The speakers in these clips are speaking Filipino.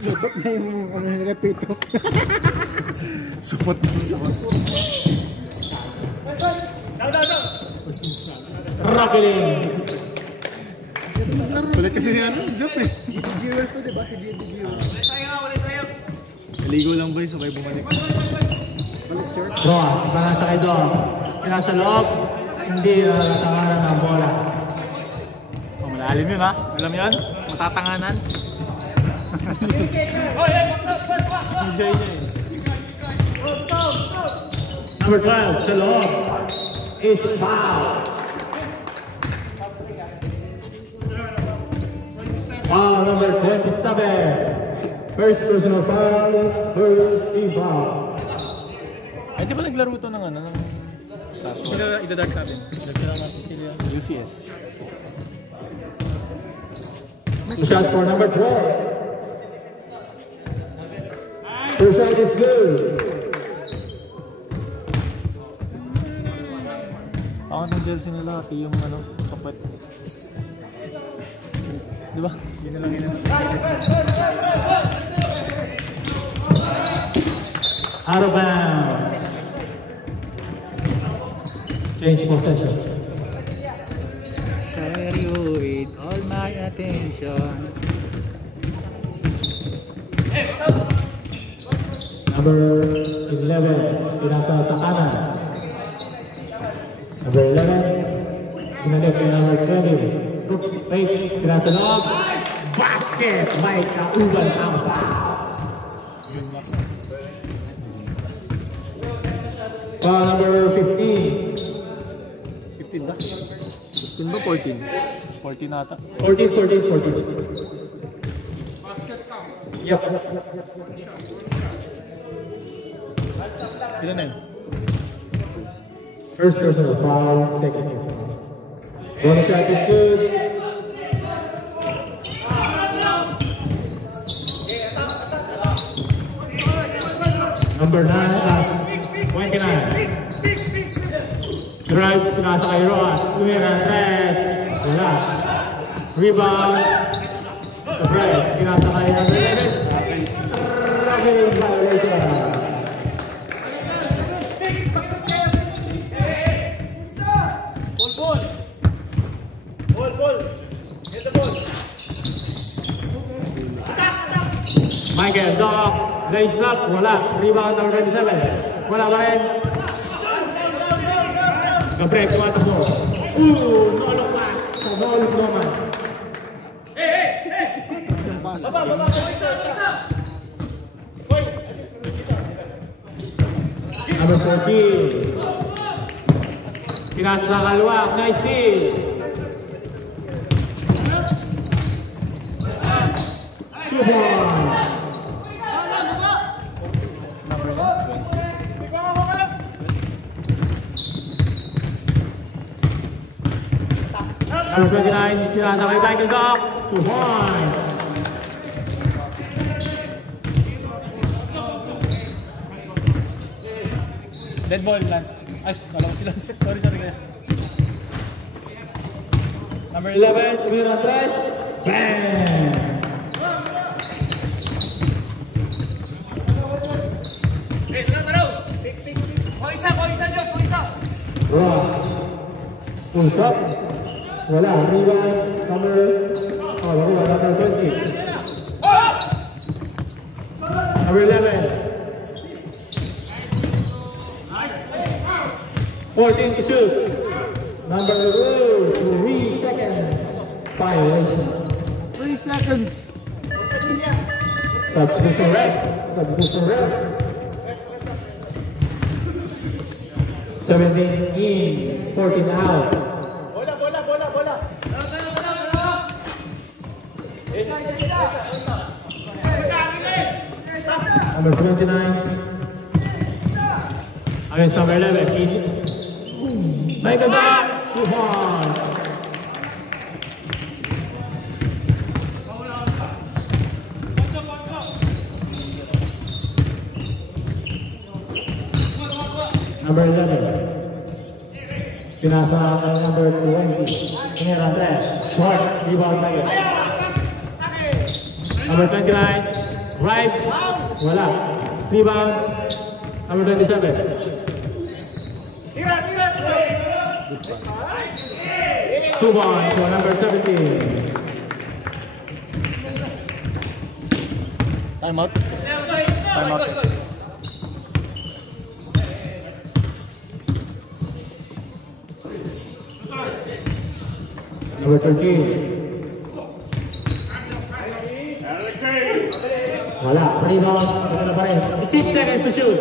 Lupot na yung repito. Supot. Rocketing. Kulit kasi ni ano, Zap eh. Viewers to, diba? Ulit tayo. Naligo lang ba yun, sabay bumalik. Balik, sir. Cross, para sa kayo. Nasa loob, hindi natanganan ng bola. Oh, malalim yun ha. Alam yun? Matatanganan. DJ niya eh. Number 12, sa loob. Is foul. Foul number 27. First personal foul is first team foul. Ay, di ba naglaro ito ng ano? Sino idadart natin? Idadart natin sila UCS. Two shots for number 12. First shot is good. Ako ng jersey nila, yung ano, kapat. Di ba? Yun na lang yun. Out of bounds. Change possession. Carry you with all my attention. Number 11, pinasa sa kanan. Number 11, pinalik kay number 20. Group fake, pinasa loob. Basket! May kauban ang foul. Foul number 15. 15 ba? 15 ba? 14? 14 nata. 14, 14, 14. Yep. Ilan na yun? First personal foul, second team foul. Bonus shot is good. Number 9, 29. Drives, pinasa kay Roas. Tumira, tres. Wala. Rebound. Fred, pinasa kay Andres. Rocketing violation. Michael, Doc, raise up, wala. Rebound number 27. Wala pa rin. Gabriel, tumatakbo. Nolo pass. Sa Nolo naman. Number 14. Pinasa sa kalwa. Nice steal. Two points. Number 29, pinasa kay Michael Doc. 2 points. Dead ball, Lance. Ay, alam si Lance. Sorry kaya. Number 11, tumira tres. Bang! Ross. Full shot. Wala. Rebound. Number 20. Number 11. 14 to shoot. Number 3 seconds. Violation. 3 seconds. Substitution red. Substitution red. 17 in, 14 out. Bola. Number 29. Against number 11. Make a back. 2 points. Number 11. Pinasa kay number 20. Pinira tres. Short. Rebound lagi. Number 29, right, wala. Rebound, number 27. Two points for number 17. Time out. Time out. Number 13. Wala. Rebound. Ito na pa rin. 6 seconds to shoot.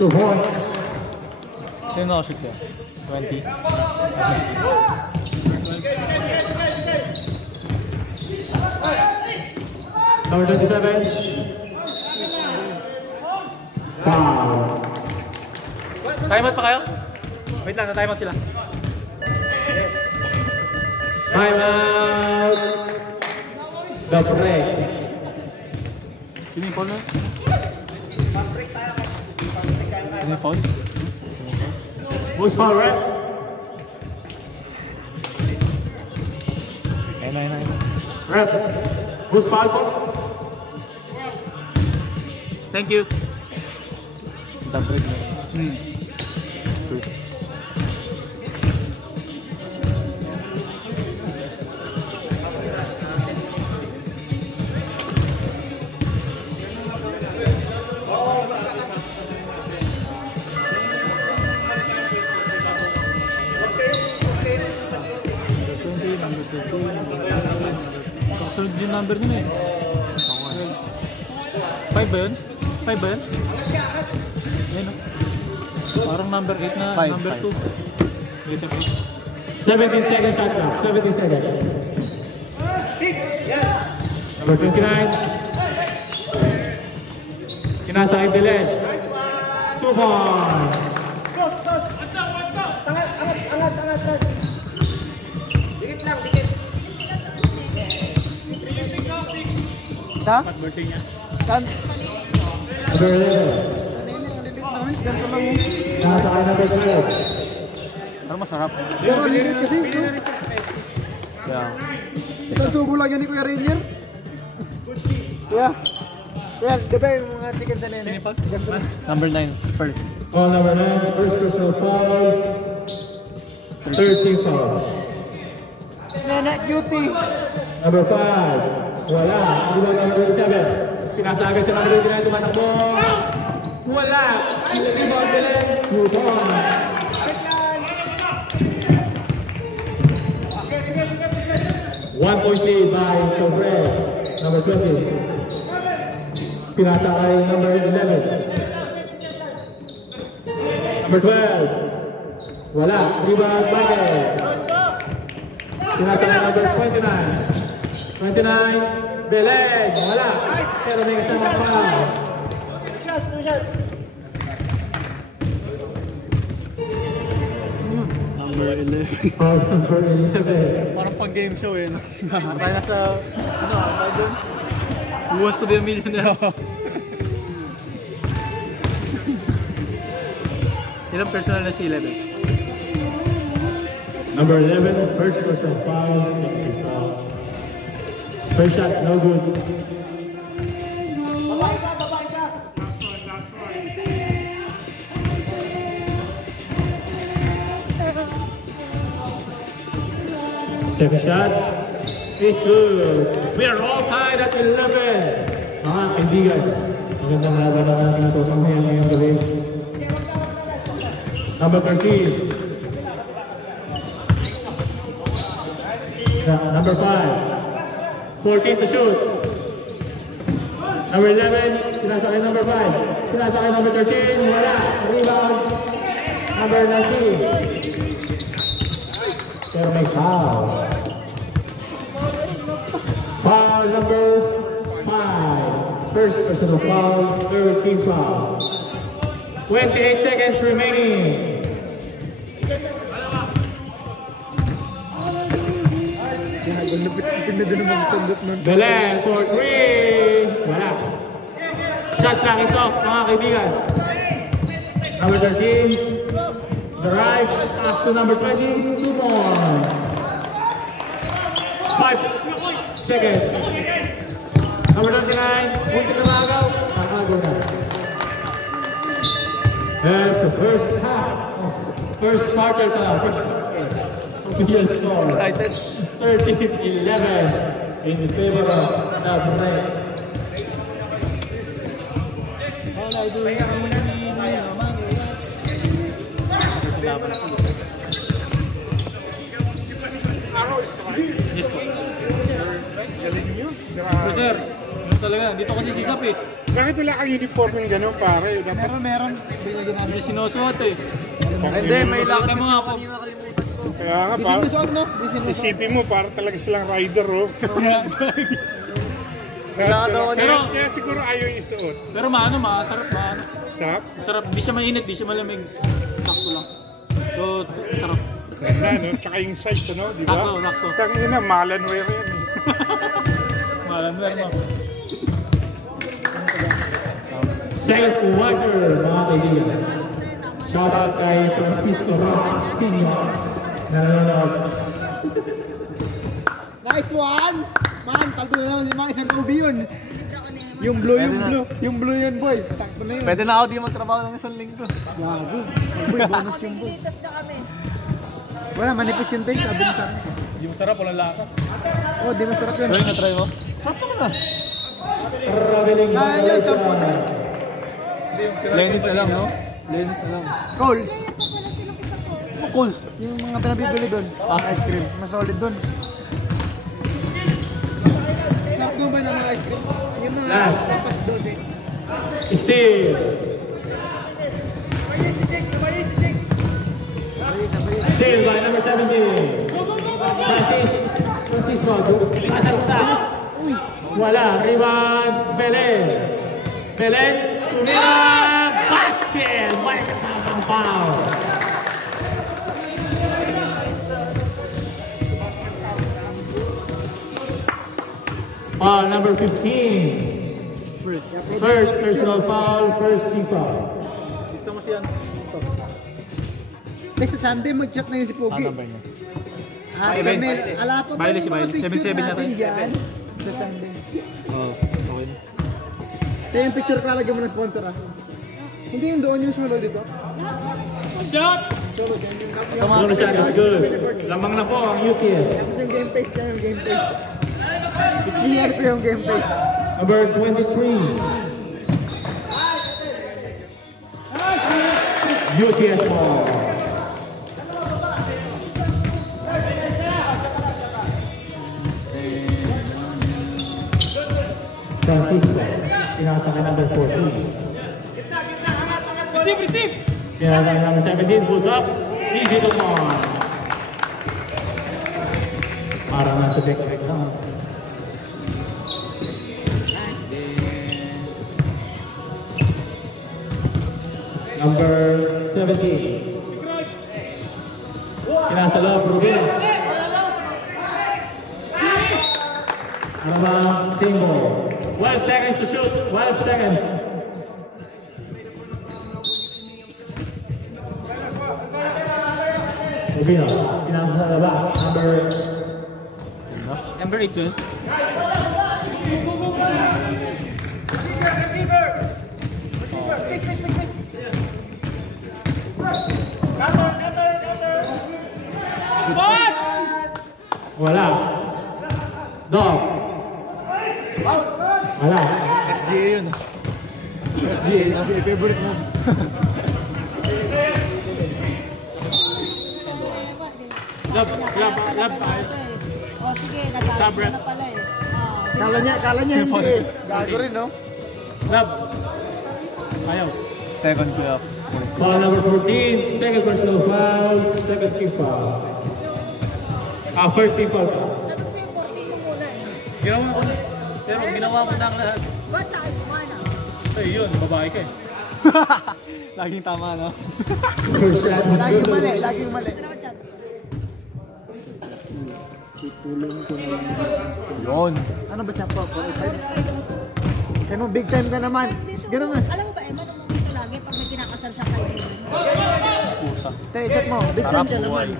2 points. Sino nakashoot ka? 20? Number 27. Foul. Time out pa kayo? Wait lang, na-time out sila. Time out. The break. Sino yung foul na? Sino yung foul? Who's foul, right? Ayun. Ref. Who's foul po? Thank you. Top break na. First. Kasunod yung number nila eh. 5 ba yun? 5 ba yun? Ayun o. Parang number 8 na number 2. 17 seconds shot clock. 17 seconds. Number 29. Kinasakay Belen. 2 points. Sa? Saan? Number 11. Ganito lang yun. Kinasakay number 12. Parang masarap. Pero lilit kasi, no? Yeah. Isang subo lang yan ni Kuya Rainier. Kuya, di ba yung mga chicken sa nene? Sinipag? Ganito lang. Number 9 first. Foul number 9. First personal fouls. 13 fouls. Nene, cutie. Number 5. Wala. Rebound number 7. Pinasagay sa number 9. Tumatakbo. Wala. Rebound Belen. 2 points. 1 point lead by Cobre. Number 20. Pinasakay number 11. Number 12. Wala. Rebound Michael. Pinasakay number 29. 29. Belen. Wala. Pero may kasama pa. Number 11. Foul number 11. Parang pang game show eh. Parang nasa, ano, tawag doon? Who wants to be a millionaire? Ilang personal na si 11? Number 11, first person foul, second foul. First shot, no good. Second shot is good. We are all tied at 11. Mga kaibigan, magandang laban na natin ito sa mga ngayong gabi. Number 13. Number 5. 14 to shoot. Number 11, sinasakay number 5. Sinasakay number 13, wala. Rebound. Number 19. Pero may foul. Foul number 5. First personal foul, third team foul. 28 seconds remaining. Lupit-lupit na din ang mga sandot nun. Belen for 3. Wala. Shot clock is off, mga kaibigan. Number 13. The right pass to number 20. 2 points. 5. seconds. Number 29, Muntik na magaw. Nakagaw na. And the first half of first quarter now. First quarter. Real score. Excited. 13-11 in favor of Dalton Lake. Yes po. Pero sir, ano talaga, dito kasi sisap eh. Bakit wala kang uniform yung gano'n pare? Dapat Meron. Hindi sinusuot eh. hindi, May lakad mo nga po. kaya nga Di pa. sinusuot, no? Di sinusuot. Isipin mo para talaga silang rider oh. Kaya siguro ayaw yung isuot. Pero maano, masarap. Sarap? Masarap, di siya mainit, di siya malamig. Sakto lang. So, sarap. Ganda no? Tsaka yung size ano, di ba? Sakto. Tangin na, malanwear yan eh. Malam na mo. Second quarter, mga kaibigan. Shoutout kay Francisco Ramos Senior na nanonood. Nice one! Man, paldo na naman si mga isang kubi yun. Yung blue yun, boy. Sakto na yun. Pwede na ako di magtrabaho ng isang linggo. Gago. Boy, bonus yung boy. Dilitas na kami. Wala, manipis yung taste. Sabi mo sa akin. Di masarap, walang lasa. Oh, di masarap yun. Pwede na-try mo? Sarap naman ah. Traveling Kaya yun, sampo na. Lenny's na lang, no? Lenny's na lang. Coles. Wala silang isa ko. Coles. Yung mga pinabibili doon. Ice cream. Mas solid doon. Sarap doon ba ng mga ice cream? Yung mga tapas 12. Steve. Still by number 17. Francisco. Pasal. Wala. Rebound. Belen. Tumira. Basket. Wala kasamang foul. Foul number 15. First personal foul. First team foul. Gusto mo siya. Next Sunday, mag-chat na yun si Pogi. Ano ba niya? Ala pa ba Bailey, yung si mga Bailey. picture 7-7 na natin tayo. dyan? Sa Sunday. Oo, okay na. Kaya yung picture ko lalagyan mo ng sponsor ah. Hindi yung doon yung solo dito. Bonus shot is good. Lamang na po ang UCS. Tapos yung game face niya, yung game face. I-share ko yung game face. Number 23. UCS ball. Francisco. Pinasa ka number 14. Receive! Pinasa ka number 17. Pulls up. Easy to one. Parang nasa back lang. Number 17. Pinasa loob, Rubinos. Ano ba? Single. 12 seconds to shoot. 12 seconds. Rubinos. Pinasa sa labas. Number 8 doon. Wala. Dog. Wala. SGA yun. SGA, favorite mo. Lab. O sige, nagagawa na pala eh. Kala niya hindi eh. Gago rin, no? Lab. Ayaw. Second half. Foul number 14. Second personal foul. Second team foul. First team foul. Tanong sa'yo, 14 mo muna eh. Ginawa ko na. Pero ginawa ko na ang lahat. Ba't sa akin kumana? Ay, yun. Babae ka eh. Laging tama, no? First shot is Laging good. mali, laging mali. Ano chat? Yun. Ano ba siya po? 45? Kaya mo, big time ka naman. Ganun na. Alam mo ba, Emma, nung momento lagi pag may kinakasal sa kaibigan. Puta. Tay, chat mo. Big time Sarap ka naman. buhay.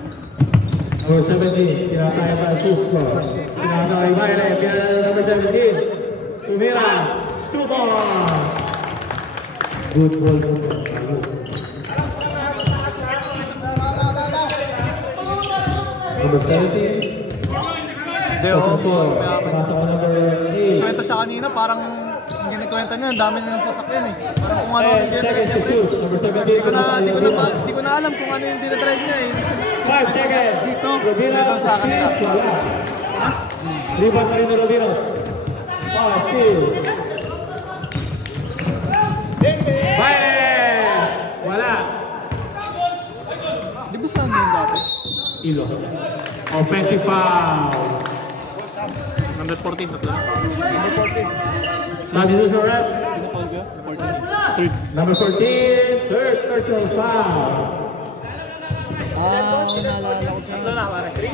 Number 17, Kinasaya Francisco. Kinasaya Violet, number 17. Tumira, 2 points. Good ball. Number 17. Kwento siya kanina, parang ang ginikwenta niya, ang dami na ng sasakyan eh. Parang kung ano yung dinadrive niya. Di ko na alam kung ano yung dinadrive niya eh. 5 seconds. Dito sa kanila. Rebound na rin na Robinos. Steal. Violet! Wala. Di ba saan yun dati? Ilo. Offensive foul. Number 14 na pala. Sabi sa rep. Sino foul ba? 14. Number 14, third personal foul. Naalala ko siya. Ito na, pare. 3?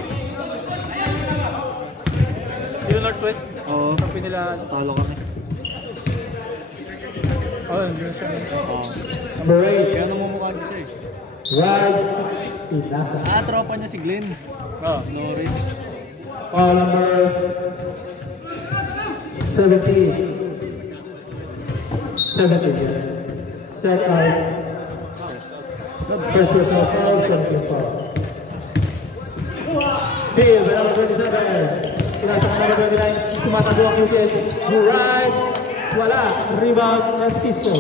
Yung Northwest? Oo. Kampi nila. Talo kami. Oh, yun siya. Number 8, Kaya namumukha niya siya eh. Rice. Nasa. Tropa niya si Glenn. Norris. Foul number 17. 17. Set out. First personal foul, second foul. Steal by number 27. Pinasa ka number 29. Tumatago ang QCS. Rice. Wala. Rebound, Francisco.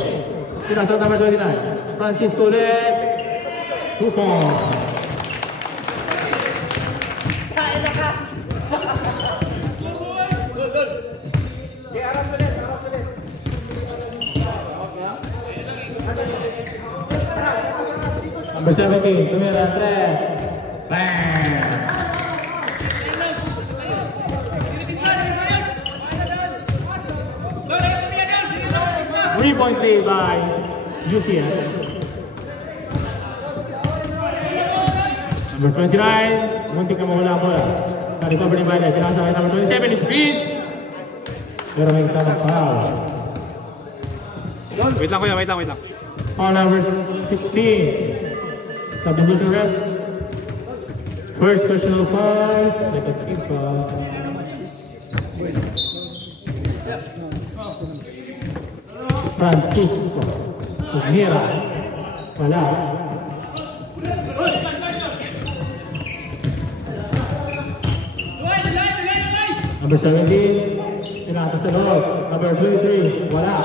Pinasa number 29. Francisco ulit. 2 points. Number 17, Tumira, 3. Bang! Three-point play by UCS. Number 29, muntik na mawala ang bola. Na-recover ni Violet, pinasa kay number 27, Speeds! Pero may kasama foul. Wait lang kuya, wait lang. Foul number 16. Sabi niyo sa ref. First personal foul, second team foul. Francisco. Tumira. Wala. Number 17, pinasa sa loob. Number 23, wala.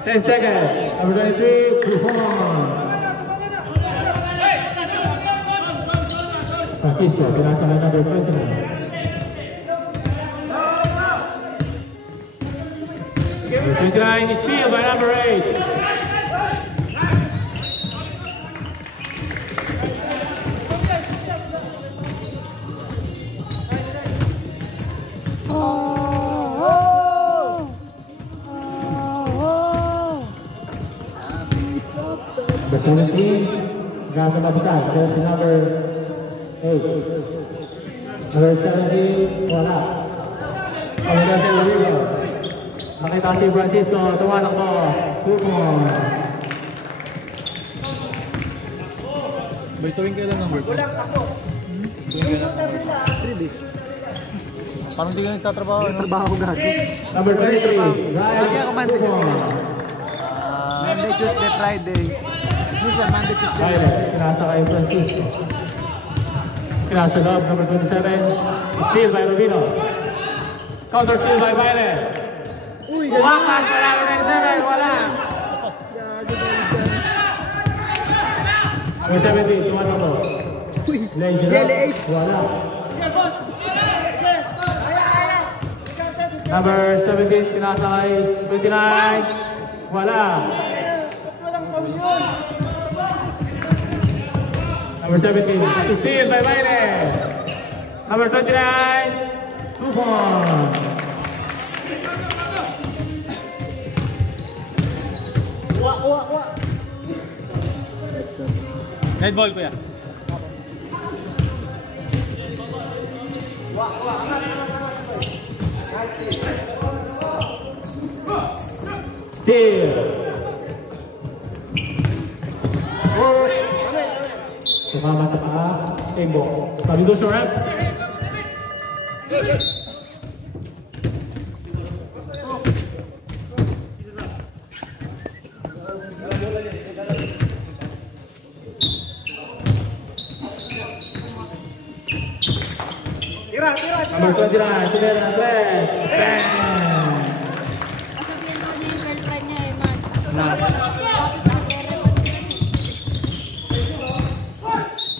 10 seconds. Number 23, 2 points. Francisco, pinasa na number 29. Number 29 is steal by number 8. Number 17, Gata Mabisan, there's the number 8. Number 17, wala. Pagkakita siya Rodrigo. Nakita si Francisco, tumanak mo. 2 points. Tuwing kailan number 2? Tuwing kailan? 3 days. Parang di ka nagtatrabaho. Trabaho gagi. Number 23, Lagi ako Monday, 2 Tuesday. points. Monday, Tuesday, Friday. Minsan Monday, Tuesday. Violet, pinasa kay Francisco. Pinasa loob, number 27. Steal by Rubino. Counter steal by Violet. Wakas, wala ko 27, wala. Number 17, tumatak mo. Jelly Ace. Wala. Number 17, pinasa kay 29. Wala. Number 17, steal by Violet. Number 29, 2 points. Net ball kuya. Steal. Sumama sa paa. Tembo. Substitution rep. Number 29, Pineda Andres. Bang! Kasabihin ko niya yung girlfriend niya eh, man.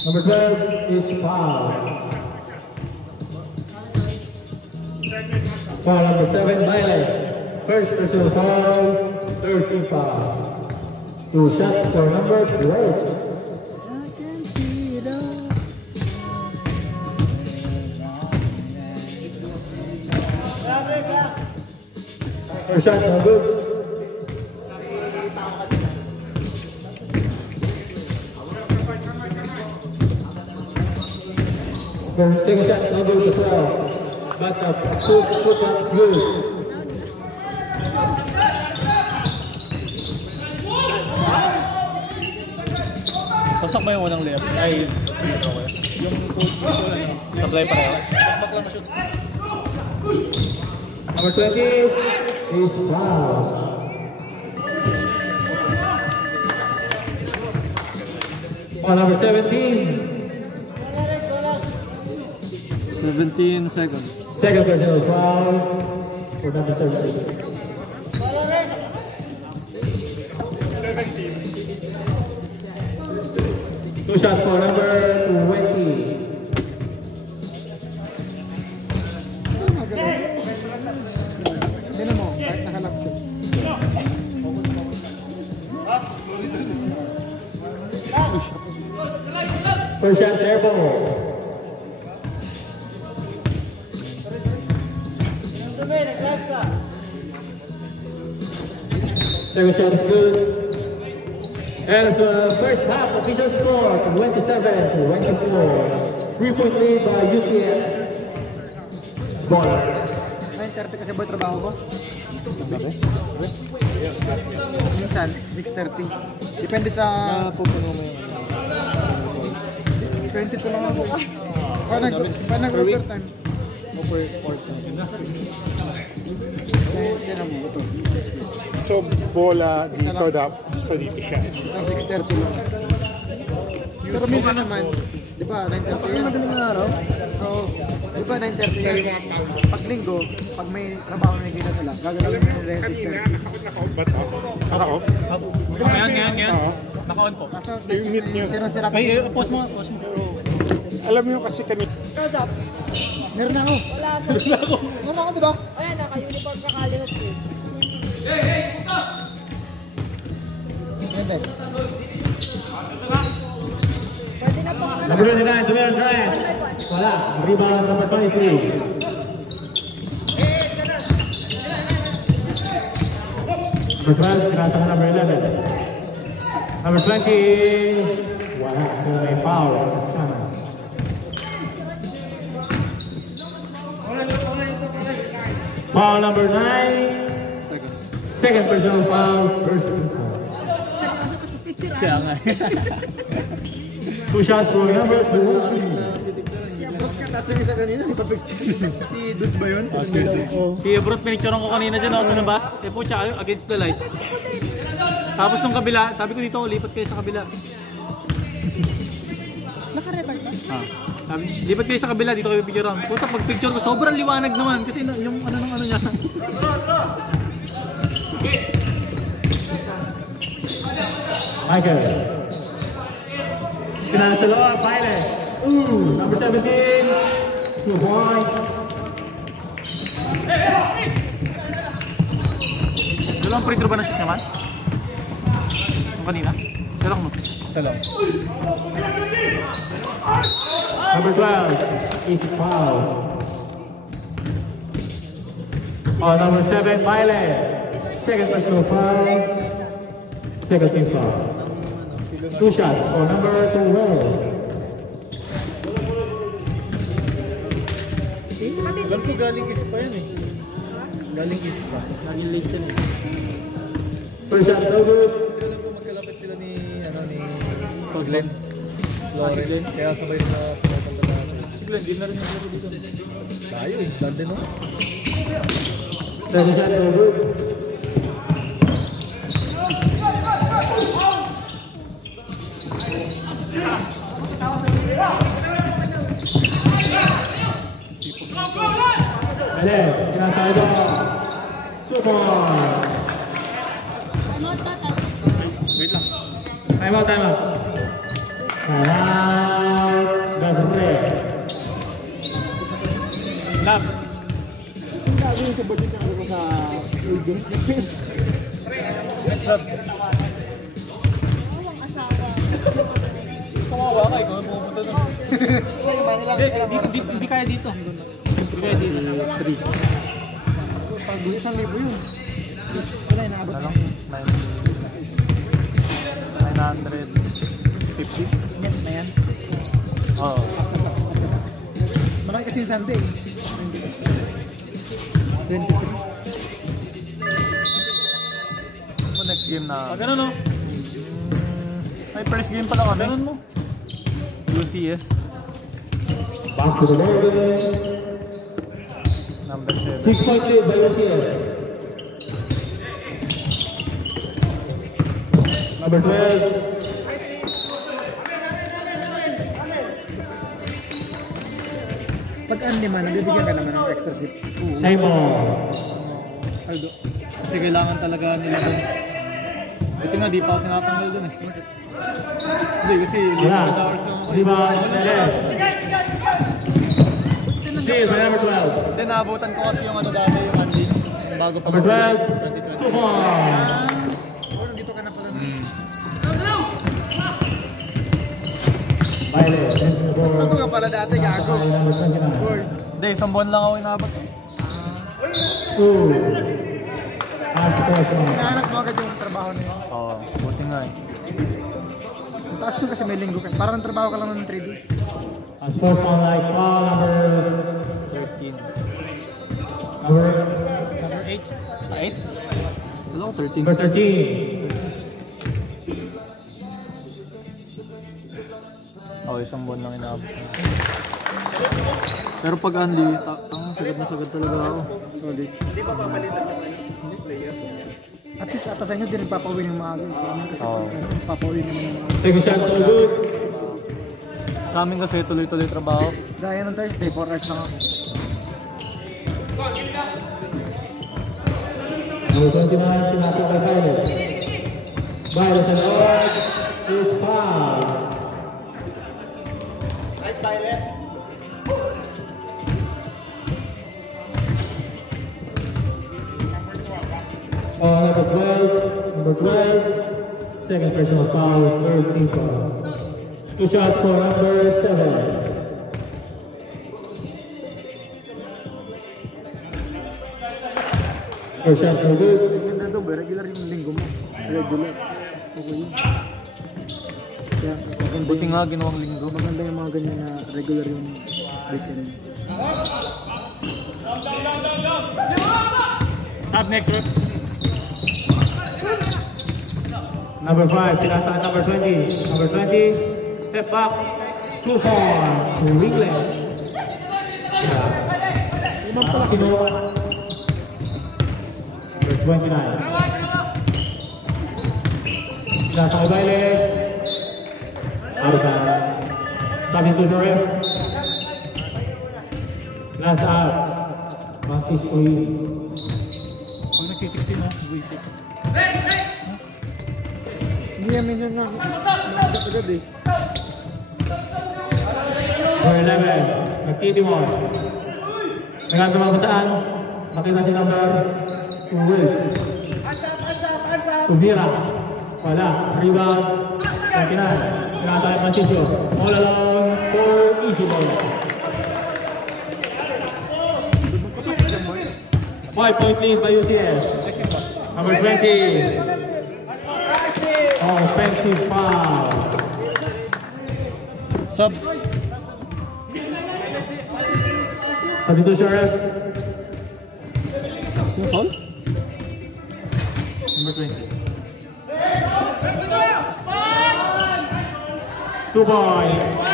Number 12 is foul. Foul number 7, Miley. First personal foul, 13 foul. 2 shots for number 12. First shot, no good. Second shot, no good as well. But the foot up good. Pasok ba yung unang layup? Ay, yung sablay pa rin. Bakbak lang na shoot. Number 20 is foul. On number 17. 17 seconds. Second personal foul for number 17. 2 shots for number 20. Tignan mo, kahit nakalak siya. First shot, terrible. Second shot is good. And first half official score 27-24. 3-point lead by UCS Ballers. 9:30 kasi ba yung trabaho ko? Minsan, 6:30. Depende sa... Pupuno mo yung 22 lang ako. Paano nag-overtime? So, bola dito so dito siya. 6:30 lang. Pero minsan naman, di ba, 9:30 yun? Madaling araw. So, di ba, 9:30 yun? Pag linggo, pag may trabaho na nagiging sila, gagawin mo yung Kanina, register. naka-off ba ito? Naka-off? Ngayon. Naka-on po. Yung meet nyo. Sira-sira. Ay, pause mo. Alam mo kasi kanina. Meron na ako. Wala po. Meron ako, di ba? Ayan, naka-uniform ka kalihot eh. Pwede na po. Number 29, Julian Andres. Wala. Rebound number 23. Number 12, pinasa ka number 11. Number 20, wala. Kung may foul. Sana. Foul number 9. Second personal foul. First foul. Kaya nga. 2 shots for number 2. Tapos yung isa kanina, nagpa-picture. Si Dudes ba yun? Si Brot, pinicturean ko kanina dyan ako sa labas. Eh po, tsaka against the light. Tapos nung kabila, sabi ko dito, lipat kayo sa kabila. Naka-record ba? Sabi, lipat kayo sa kabila, dito kayo picturean. Puta, pag picture ko, sobrang liwanag naman. Kasi yung ano niya. Michael. Pinasa loob, Pilot. Ooh, number 17. 2 points. Dalawang free throw ba na shoot naman? Yung kanina? Isa lang mo. isa lang. Number 12, easy foul. Oh, number 7, Pilot. Second personal foul. Second team foul. 2 shots for number 2 roll. Alam ko galing isa pa yun eh. Galing isa pa. Naging late yun eh. First shot, no good. Kasi alam ko magkalapit sila ni, Glenn. Flores. Kaya sabay na pinatanda natin. Si Glenn, di na rin yung laro dito. Tayo eh. Dante no? Second shot no good. Belen, kinasaya ito. 2 points. Wait lang. Time out, time out. Time out. Doesn't play. Lab. Lagi yung sa budget na ako sa agent. Kawawa ka, ikaw ang pupunta doon. Hindi kaya dito. Hindi kaya dito. 3. Pag 1,000 yun. Wala, inaabot. Ano lang? 950? Yan, na yan. Oo. Marami kasi yung Sunday. 23. Next game na. Pag ano no? Ay, first game pala kami. Ganun mo. UCS. Back to the line. Number 7. 6-point lead by UCS. Number 12. Pag man, nagbibigyan ka naman ng extra seat. Simon. Aldo. Kasi kailangan talaga nila doon. Buti nga, di pa ako nakatanggal doon eh. Hindi, kasi limited hours yung... Rebound. Steve, by number 12. Then, naabutan ko kasi yung ano dati, yung Andy. Yung bago pa. Number 12. 2 2020. points. Dito ka na pala. Violet. Ito nga pala dati, gago. Number 29. Hindi, isang buwan lang ako inabot eh. 2. Last question. Hinahanap mo agad yung trabaho niya. Oo, buti nga eh. Ang taas yun kasi may linggo ka. Parang trabaho ka lang ng 3 days. As first one like foul number 13. number 8. 8? Wala ko, 13. number 13. Oo, isang buwan lang inabot. Pero pag Andy, sagad na sagad talaga ako. Solid. Hindi pa papalitan ng player. At least ata sa inyo din nagpapawin yung mga agad. Sa amin kasi papawin naman yung mga. Second shot no good. Sa amin kasi tuloy-tuloy trabaho. Gaya ng Thursday, 4 hours lang ako. Number 29, pinasok kay Violet. Violet sa loob is foul. Nice, Violet. Number 12, second personal foul, third team foul. 2 shots for number 7. First shot no good. Ganda daw, regular yung linggo mo. Regular. Okay yun. Kaya, maganda Buti nga ginawang linggo. maganda yung mga ganyan na regular yung weekend. Sub next rep. Number 5, pinasa at number 20. Number 20, step back, 2 points, wingless. Sino? Number 29. Pinasa kay Baile. Out of bounds. Sabi to the ref. Pinasa out. Francisco Lee. Pag nagsi-16 na, buisit. Hindi namin yun na agad eh. Number 11, nag-81. Nagagawa ba saan? Nakita si number 12. Tumira. Wala. Rebound. 29. Pinasa kay Francisco. All alone for easy ball. 5-point lead by UCS. Number 20. Offensive foul. Sub. Sabi to siya, ref. Yung foul? Number 20. 2 points.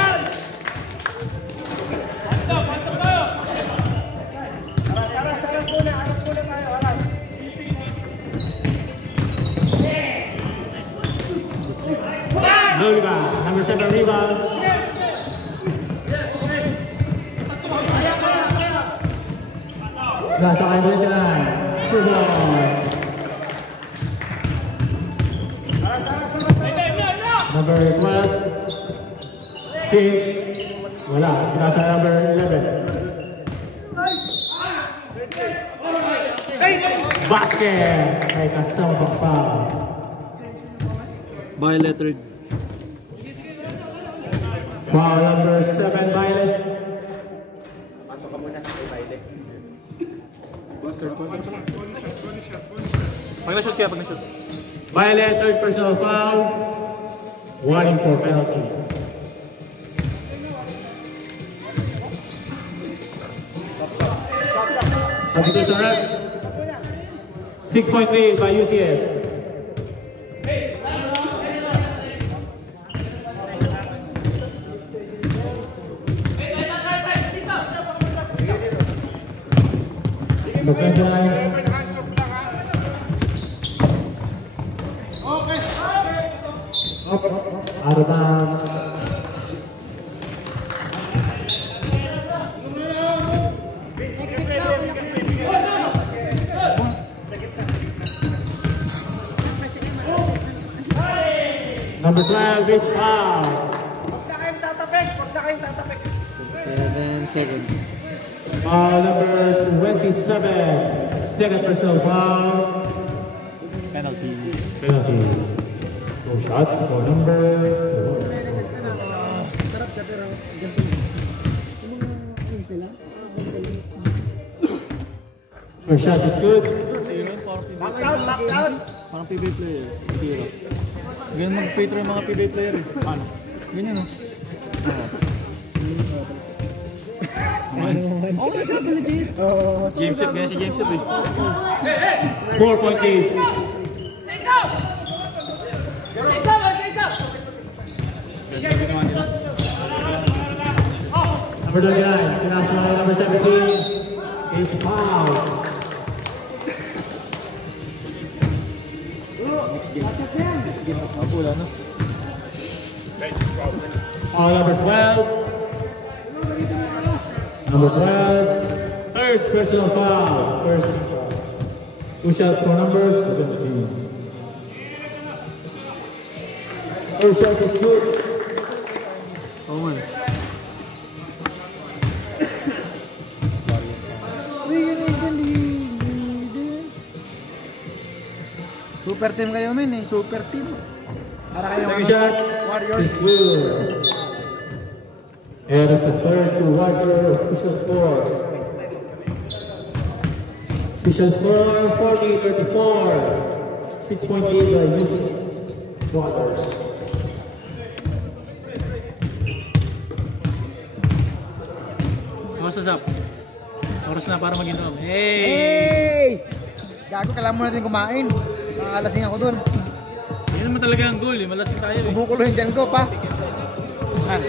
No rebound. Number 7 rebound. Nasa kay 29. 2 points. Number 12. Chris. Wala. Nasa number 11. Basket. Ay kasama pa. Bi-lettered. Foul number 7, Violet. Pag na-shoot kaya, pag na-shoot. Violet, third personal foul. Warning for penalty. Substitution rep. 6-point lead by UCS. Out of bounds. Number 12 is foul. 7-7. Foul number 27. Second personal foul. Penalty. Penalty. No shots for number. First shot is good. Max out. Parang PBA player. Tira. Ganyan mag-free throw yung mga PBA player eh. Paano? Ganyan oh. Oh my God, legit. Game set, ganyan si game set eh. 4-point lead. Number 29, pinasok na number 17 is foul. Wala na. Foul number 12. Number 12, third personal foul. First foul. 2 shots for numbers 17. First shot is good. Oo man. Super team kayo men eh, super team. Para kayo Second shot Warriors. is good. And at the third to Roger, official score. Official score 40-34. 6-point lead by UCS Waters. What's up? Oras na para mag-inom. Hey! Hey! Gago, kailangan mo natin kumain. Nakakalasing ako dun. Yan naman talaga ang goal eh. Malasing tayo eh. Bumukulo yung dyan ko pa. Han.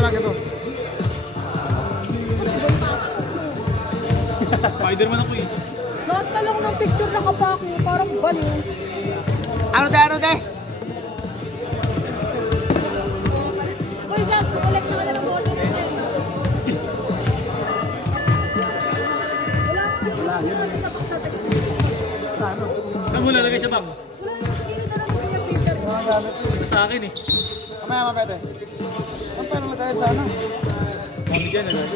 Lang ito. Spider-Man ako eh. Lahat na lang ng picture nakapako, parang baliw. Ano de? Uy, Zach, collect na ka na ng photo na yan. Wala ka sa box natin. Saan mo lalagay sa box? Wala na, hindi na lang Kuya Peter. Sa akin eh. Mamaya pwede. Ang paano lagayan sa ano? Kami dyan agad.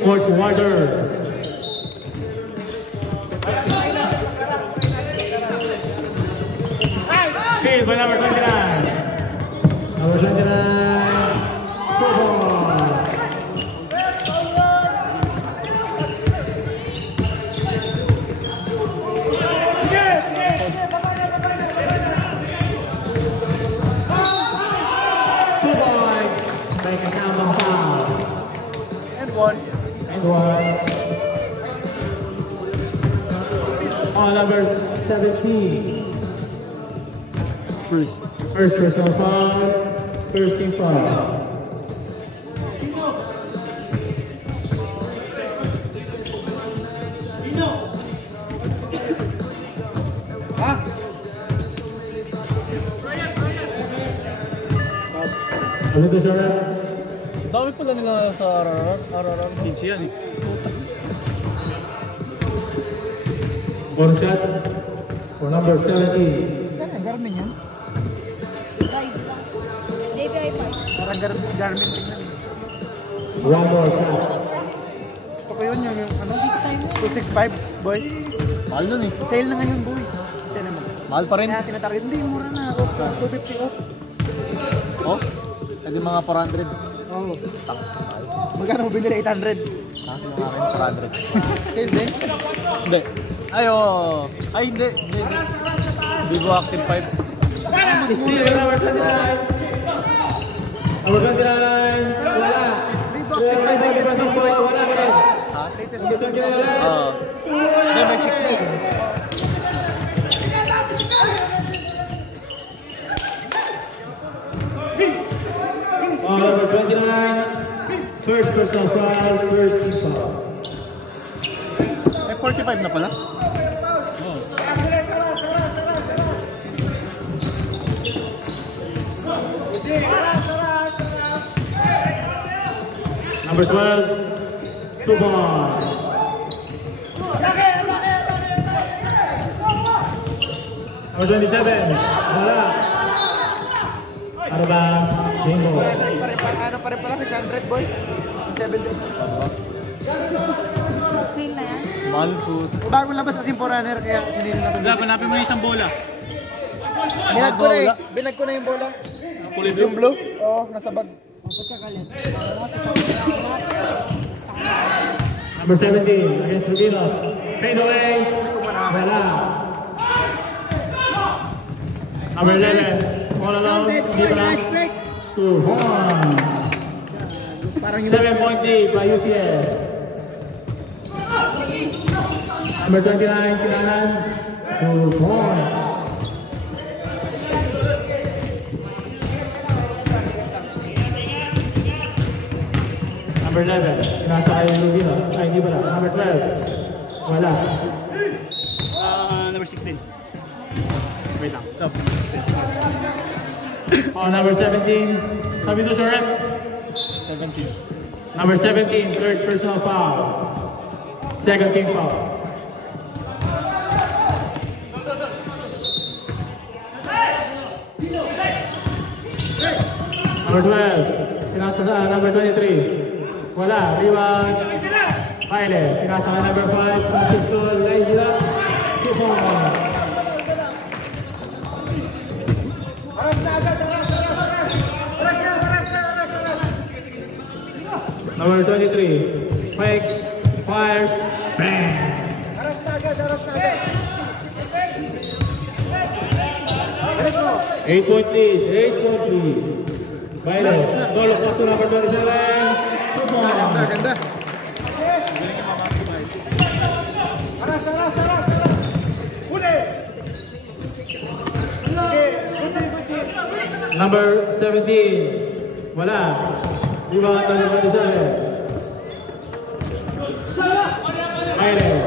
Fourth quarter. Steal by number 29. Number 29. 4 ball. And one. And one. Foul number 17. First personal foul. First team foul. Ano ito siya? Dami pala nila sa RRR. 15 yan eh. One shot for number 17. Garmin yan. Rise lang. JBI pa. Parang Garmin tingnan. One more shot. Gusto ko yun yung ano? Time mo. 265, boy. Mahal nun eh. Sale na ngayon, boy. Tignan mo. Mahal pa rin. Kaya tinatarget. Hindi, mura na. 250 off. Oh? Pwede mga 400. Oo. Magkano mo binili? 800. Ha? Yung akin 400. Sale din? Hindi. Ay, oh. Ay, hindi. Vivo Active 5. Steal number 29. Number 29. Wala. Wala ka rin. Ha? Number 29. Oo. Hindi, may 16. Number 29. First personal foul. First team foul. May 45 na pala. Number 12, 2 balls. Number 27, wala. Ano ba? Bingo. Ano pa rin pala? 600, boy? 70. Sale na yan. Mahal food. Bagong labas kasi Forerunner, kaya sinili na ito. Hanapin mo yung isang bola. Binag ko na eh. Binag ko na yung bola. Kulay Yung blue? Oo, nasa bag. Number 17, against Rubinos. Fade away. Wala. Number 11, all alone. Hindi pa lang. 2 horns. Parang yung 7-point lead by UCS. Number 29, Kinanan. 2 points. Number 11, nasa kayo Rubinos. Ay, hindi pala. Number 12, wala. Number 16. Wait lang. Sub. Number 17, sabi to sa rep. 17. Number 17, third personal foul. Second team foul. Number 12, pinasa sa number 23. Wala, rebound. Pile, pinasa ka number 5, Francisco Leisila. 2 points. Number 23, fakes, fires, bang! 8-point lead, 8-point lead. Violet, goal of pass number 27, 2 points. ganda. Number 17, wala. Rebound number 27. Violet.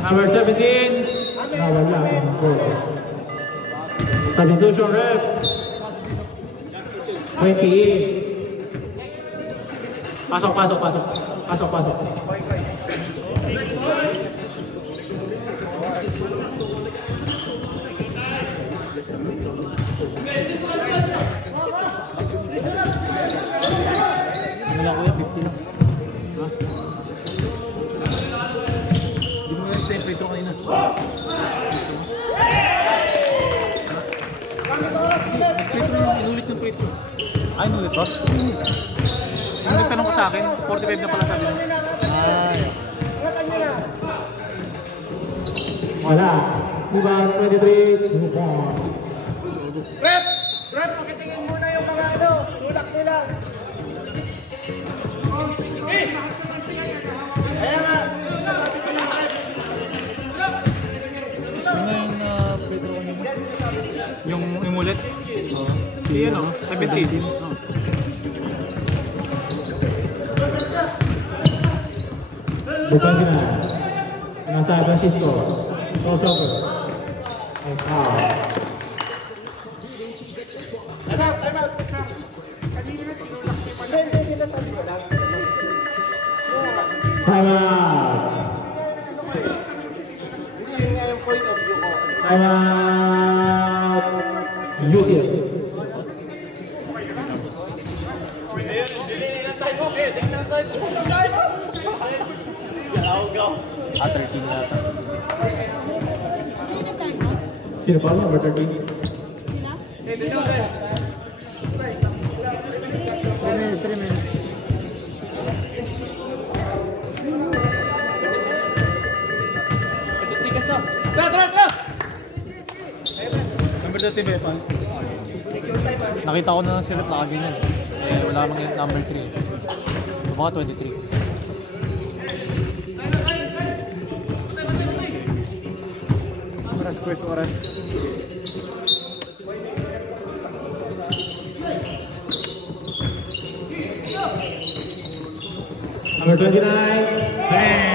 Number 17, nawala. Substitution ref. 28. Pasok. Wala kuya, 50 na. Ha? Di mo na yung free throw kanina. Free throw, inulit yung free throw. Ay, inulit ba? Yung nagtanong ka sa akin, 45 na pala sabi mo. Ay. Wala. Rebound 23. ano, 17. Oh. Bukan sila. Nasa Francisco. Crossover. Ay, foul. Time out. Time out. Lucius. Sino pa? Number 13? 3 minutes. Number 30 Befan. Nakita ko na ng silip na ganyan. Eh, wala mang yung number 3. Mga 23. Oras. Number 29. Bang!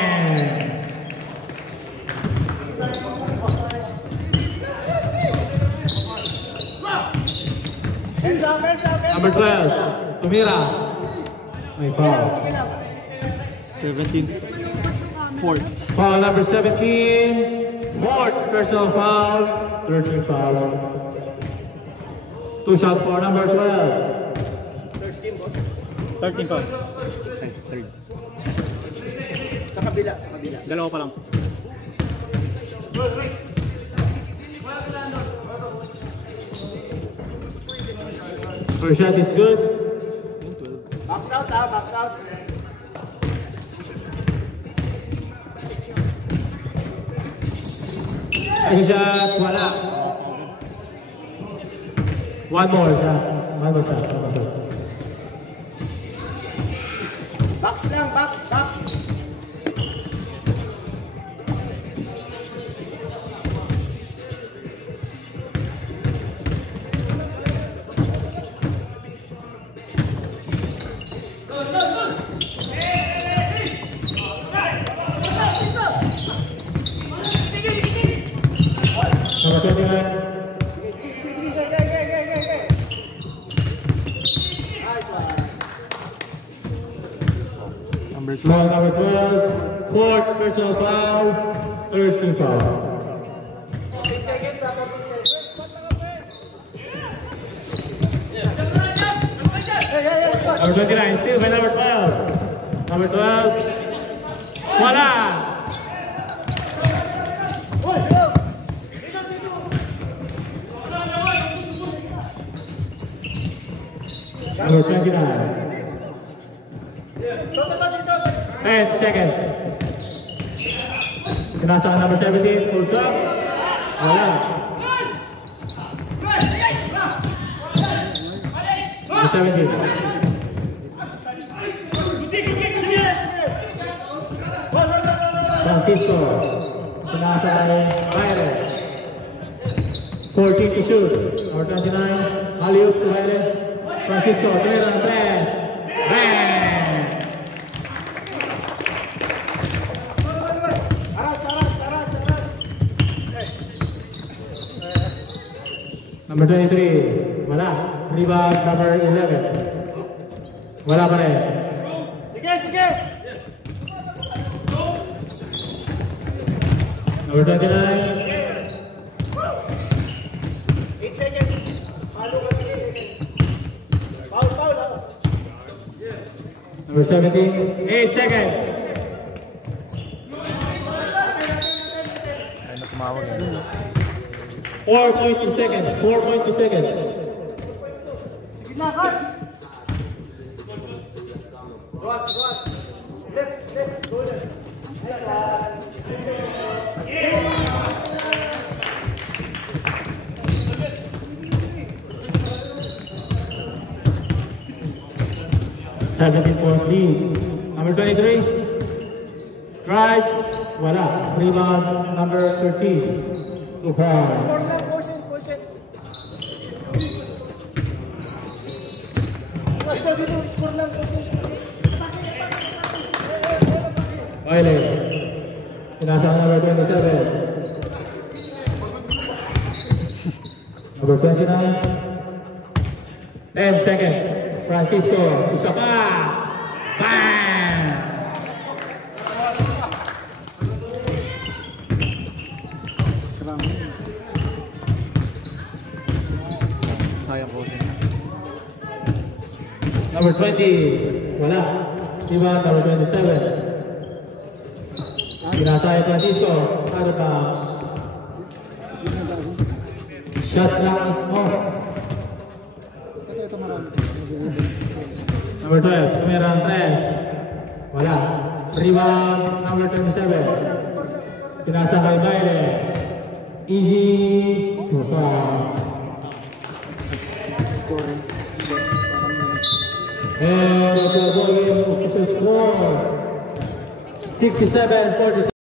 Number 12. Tumira. May foul. 17. 4th. Foul number 17. Fourth personal foul. 13 foul. 2 shots for number 12. 13 pa. Ay, 3rd. Sa kabila. Dalawa pa lang. First shot is good. Box out. Second shot, wala. One more shot. Box lang, box. Number 29. Number 12. Foul number 12. Fourth personal foul. 13 foul. Number 29, still by number 12. Number 12. Wala! Number 29. 10 seconds. Kinasa ang number 17. Full shot. Wala. Number 17. Francisco. Kinasa ang Baile. 14 to shoot. Number 29. Alley-oop to Baile. Francisco. Clear on pass. Bang! Number 23, wala. Rebound number 11. Wala pa rin. Sige! Number 29. 8 seconds. Foul. Number 17, 8 seconds. Ay, na tumawag yan. 4.2 seconds. 4.2 seconds. Sige na, cut! Left, golden. .4 lead. Number 23. Drives. Wala. Rebound number 13. 2 points. Bailey. Pinasa ang number 27. Number 29. 10 seconds. Francisco. Isa pa. Bang! Sayang ko. Number 20. Wala. Diba? Number 27. Pinasa yung Francisco. Out of bounds. Shot clock is off. Number 12, Tumerang Tres. Wala. Rebound, number 27. Pinasa kay Baile. Easy. 2 points. And the ball game official score 67-46.